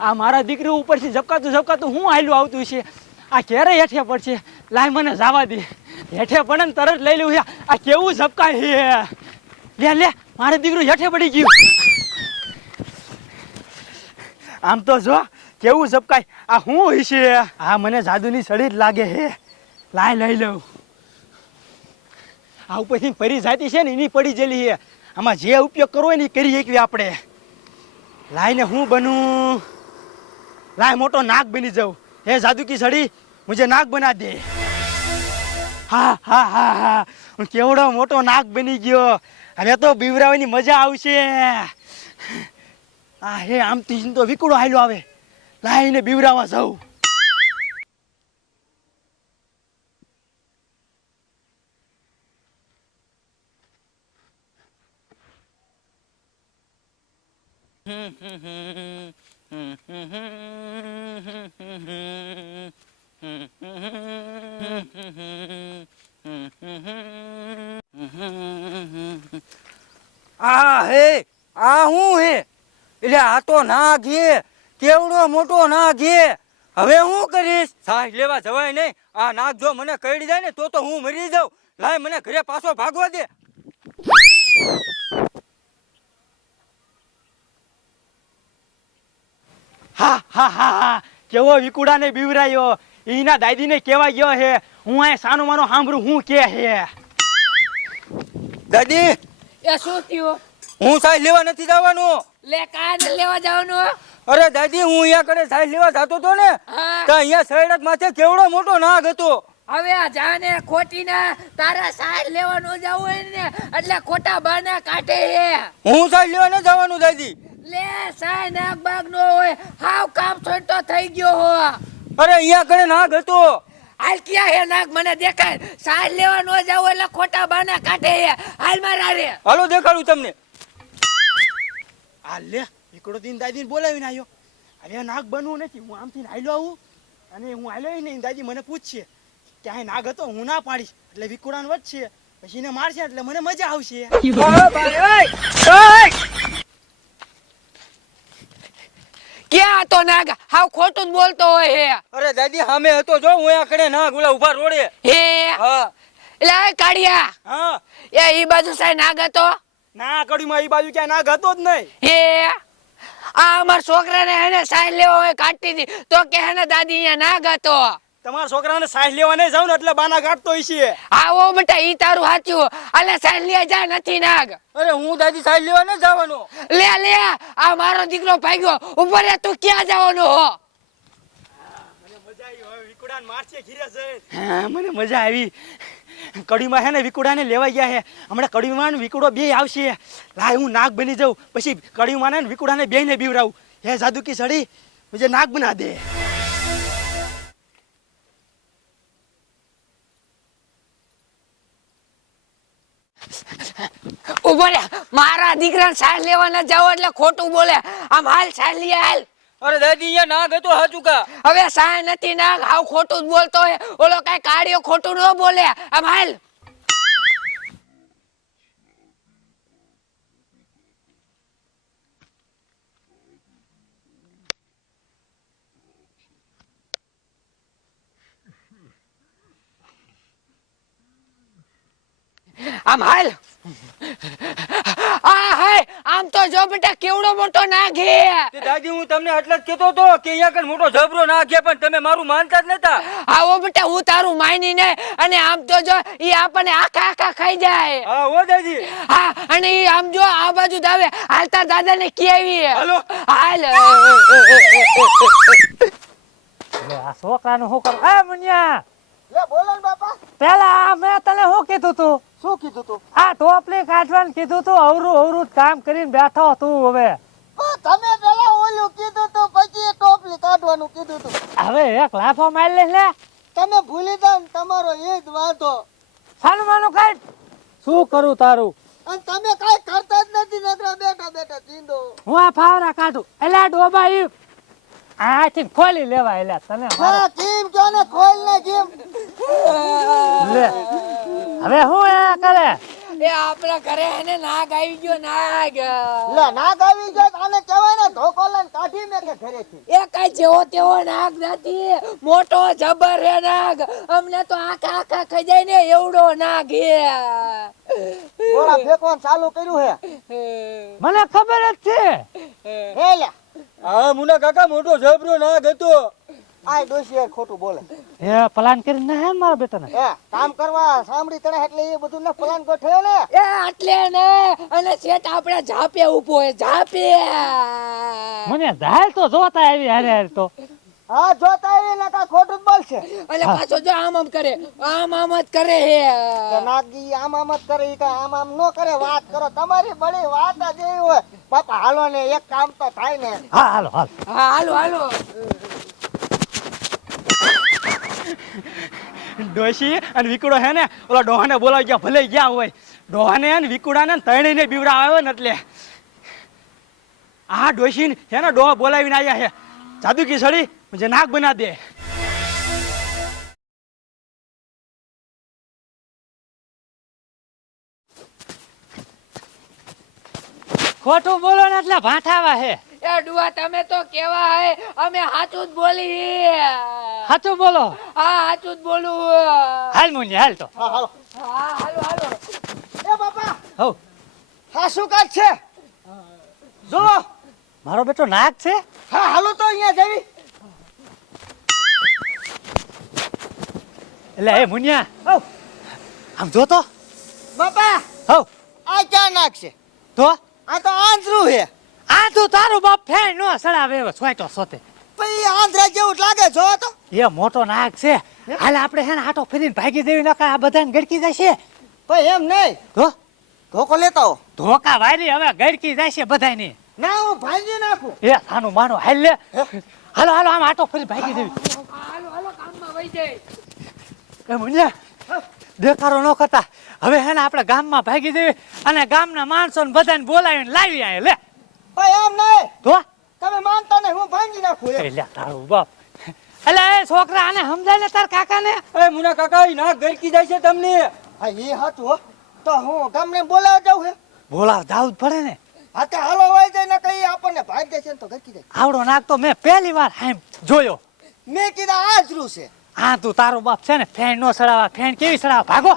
આ મારા દીકરી ઉપરથી ઝબકાતું ઝબકાતું હું હાલ્યું આવતું છે. આ ક્યારે હેઠે પડશે? લાય મને જવા દે. હેઠે પડે ને તરત લઈ લેવું. આ કેવું ઝબકાય છે. લે મારે દીકરું હેઠે પડી ગયું. આમ તો જો કેવું ઝબકાય. આ હું હશે? આ મને જાદુની સળી જ લાગે છે. લાય લઈ લઉં. આ ઉપરથી પરી જાતી છે ને એની પડી જેલી છે. આમાં જે ઉપયોગ કરવો હોય ને એ કરી શકીએ આપણે. લાઈને હું બનું? લાય મોટો નાગ બની જાઉં. હે જાદુ કી સડી મુझे नाग बना दे. હા હા હા હા, હું કેવડો મોટો નાગ બની ગયો. હવે તો બીવરાવાની મજા આવશે. આ હે આમથી તો વિકુડો હાલ્યો આવે. લાઈને બીવરાવા જાઉં. આ હે આ હું હે? એટલે આ તો નાગ હે, કેવડો મોટો નાગ હે. હવે હું કરીશ? સાહ લેવા જવાય નહીં. આ નાગ જો મને કરડી જાય ને તો હું મરી જાઉં. લાય મને ઘરે પાછો ભાગવા દે. હા હા હા હા, કેવો વિકુડાને બીવરાયો. એના દાદીને કેવા ગયો હે. હું આ સાનો માનો સાંભળું હું કે હે. દાદી એ શું થયું? હું સાહ લેવા નથી જવાનું. લે કાન લેવા જવાનું? અરે દાદી હું અહીંયા કડે સાહ લેવા જતો તો ને હા. તો અહીંયા સૈડત માથે કેવડો મોટો નાગ હતો. હવે આ જાને ખોટી ના તારા સાડ લેવાનું જવું હોય ને એટલે ખોટા બાના કાઢે હે. હું સાહ લેવા ન જવાનું દાદી. લે સાય નાગ બાગ નો હોય. હાવ કામ છોડતો થઈ ગયો હો. અરે અહીંયા કડે નાગ હતો. હાલ ક્યાં હે નાગ? મને દેખાય. સાડ લેવા નો જાવ એટલે ખોટા બાના કાઢે હે. હાલ મારા રે. હાલો દેખાડું તમને. આ લે વિકુડો દીન દાદીને બોલાવીને આવ્યો. હવે નાગ બનવું નથી. હું આમથી હાલ્યો આવું અને હું હાલ્યો નહીં. દાદી મને પૂછશે કે આ નાગ હતો. હું ના પાડીશ એટલે વિકુડાને વધશે. પછી એને મારશે એટલે મને મજા આવશે. ક્યાં હતો નાગ? હાવ ખોટું જ બોલતો હોય હે. અરે દાદી સામે હતો જો. હું આ કડે નાગ ઓલા ઉભા રોડે. હે હા એટલે કાઢિયા હા એ ઈ બાજુ સાય નાગ હતો. ના કડીમાં એ બાજુ ક્યાં નાગ હતો જ નહીં. હે આ અમાર છોકરાને એને સાઈન લેવા હોય કાઢતી હતી તો કે હેને દાદી અહીંયા નાગ હતો. તમારા છોકરાને સાઈઝ લેવા નહીં જાવ ને એટલે બાના કાઢતો હશે. આવો બેટા ઈ તારું સાચું. અલે સાઈન લે જા નથી નાગ. અરે હું દાદી સાહ લેવા ન જવાનો. લે લે આ મારો દીકરો ભાગ્યો. ઉપર રે તું ક્યાં જવાનો હો? મને મજા આવી. હવે વિકુડાને મારશે ઘીરે જઈ. હા મને મજા આવી. કડીમાં હે ને વિકુડાને લેવા ગયા હે. હમણાં કડીમાં ને વિકુડો બે આવશે. લાય હું નાગ બની જાઉં. પછી કડીમાં ને વિકુડાને બેયને બીવરાવું. હે જાદુ કી સડી મુझे नाग बना दे. ઉપર રે મારા દીકરાને સાઈન લેવા ન જાવ એટલે ખોટું બોલે. આમ હાલ સાઈન લે હાલ. અરે દાદી અહીંયા નાગ હતો હાચું કા? હવે સાઈન નથી નાગ. હાવ ખોટું જ બોલતો હોય. ઓલો કઈ કાઢ્યો ખોટું ન બોલે. આમ હાલ. આમ હાલ. આ હે આમ તો જો બેટા કેવડો મોટો નાગ હે. તે દાદી હું તમને એટલે જ કહેતો હતો કે અહીંયા કણ મોટો જબરો નાગ છે પણ તમે મારું માનતા જ નતા. આવો બેટા હું તારું માની ને અને આમ તો જો ઈ આપણને આખા આખા ખાઈ જાય. હા હો દાદી. હા અને ઈ આમ જો આ બાજુ દાવે હાલતા દાદાને કેવી. હાલો. હાલ. આ છોકરાનું શું કરું? એ મુનિયા લે બોલો ને બાપા. પેલા મેં તને શું કીધું તું? શું કીધું તું? આ ટોપલી કાઢવાનું કીધું તું. અવરું અવરું કામ કરીને બેઠો તું. હવે તમે પેલા ઓલું કીધું તું પછી ટોપલી કાઢવાનું કીધું તું. હવે એક લાફો મારી લે લે. તમે ભૂલી જાવ ને તમારો એ જ વાંધો. સાનુમાનું કાઢ. શું કરું તારું? અને તમે કાઈ કરતા જ નથી. નકરા બેઠા બેઠા ચીંદો. હું આ ફાવરા કાઢું. એલા ડોબા ઈ આથી ખોલી લેવા. એલા તને હા કેમ કયો ને ખોલ ને કેમ. લે હવે હું એ કરે? એ આપણા ઘરે એને નાગ આવી ગયો નાગ. લે નાગ આવી જાય આને કહેવાય ને ધોકો લઈને કાઢી મે જેવો તેવો નાગ નથી, મોટો જબર હે નાગ. અમને તો આખા આખા ખાઈ જાય ને એવડો નાગ હે. ગોળા ફેંકવાનું ચાલુ કર્યું હે મને ખબર જ છે. હે લ્યા હા મુના કાકા મોટો જબરો નાગ હતો. આ ડોશી યાર ખોટું બોલે એ પ્લાન કરીને ના હે ને મારા બેટાને. હે કામ કરવા સાંભળી તને એટલે એ બધું ને પ્લાન ગોઠવ્યો ને એ એટલે ને અને શેઠ આપણે ઝાપે ઊભો હે, ઝાપે. મને ધાલ તો જોતા આવી હારે હારે તો. હા જોતા એ નકા ખોટું જ બોલશે અને પાછો જો આમ આમ કરે, આમ આમ જ કરે હે. કે નાગી આમ આમ જ કરે ઈ કાંઈ આમ આમ નો કરે વાત કરો તમારી બડી વાત જ એવી હોય બાપા હાલો ને એક કામ તો થાય ને હા હાલો હાલ. હા હાલો હાલો. ડોશી અને વિકુડો હે ને ઓલા ડોહાને બોલાવી ગયા ભલે ગયા હોય. ડોહાને ને વિકુડાને ત્રણેયને બીવડા આવ્યો ને એટલે આ ડોશી હે ને ડોહા બોલાવીને આવ્યા હે. જાદુ કી સડી મુझे નાગ બના દે. ખોટું બોલો ને એટલે ભાંઠાવા હે. એ ડુઆ તમે તો કેવા હે, અમે સાચું જ બોલી. સાચું બોલો. હા સાચું જ બોલું. હાલ મુનિયા હાલ તો. હા હાલો હા હાલો હાલો. એ બાપા હો હા શું કાજ છે જો મારો બેટો નાગ છે. હા હાલો તો અહીંયા જવી એટલે એ મુનિયા હો આમ જો તો. બાપા હો આ ક્યાં નાખશે તો આ તો આંધળું હે આ તો તારો બાપ ફેર નો સડાવે એવો છોટો સોતે. પછી આંધળા જેવું જ લાગે જો તો એ મોટો નાગ છે. હાલ આપણે હે ને આટો ફરીને ભાગી દેવી નકા આ બધાને ગડકી જશે. ભાઈ એમ નહીં તો ધોકો લેતા હો ધોકા વારી હવે ગડકી જશે બધાને. ના હું ભાંગી નાખું એ સાનું માનો હાલ લે. હાલો હાલો આમ આટો ફરી ભાગી દેવી. હાલો હાલો કામમાં વહી જાય. એ મુનિયા દેખાડો ન કરતા હવે હે ને આપણે ગામમાં ભાગી દેવી અને ગામના માણસોને બધાને બોલાવીને લાવી આય લે. ભાઈ એમ નહીં તો તમે માનતા નહીં હું ભાંગી નાખું એ લે તારું બાપ. એટલે એ છોકરા આને સમજાય ને તાર કાકાને. એ મુના કાકા ઈ નાગ ગરકી જાય છે તમને. હા એ હાચું હો તો હું ગામને બોલાવા જાઉં હે બોલાવ જાવું જ પડે ને. હા તે હાલો વાઈ જાય ને કઈ આપણને ભાગ દેશે ને તો ગરકી જાય આવડો નાગ તો મેં પહેલી વાર હામ જોયો. મેં કીધા આજરું છે હા તું તારો બાપ છે ને ફેન નો સડાવા ફેન કેવી સડાવા ભાગો.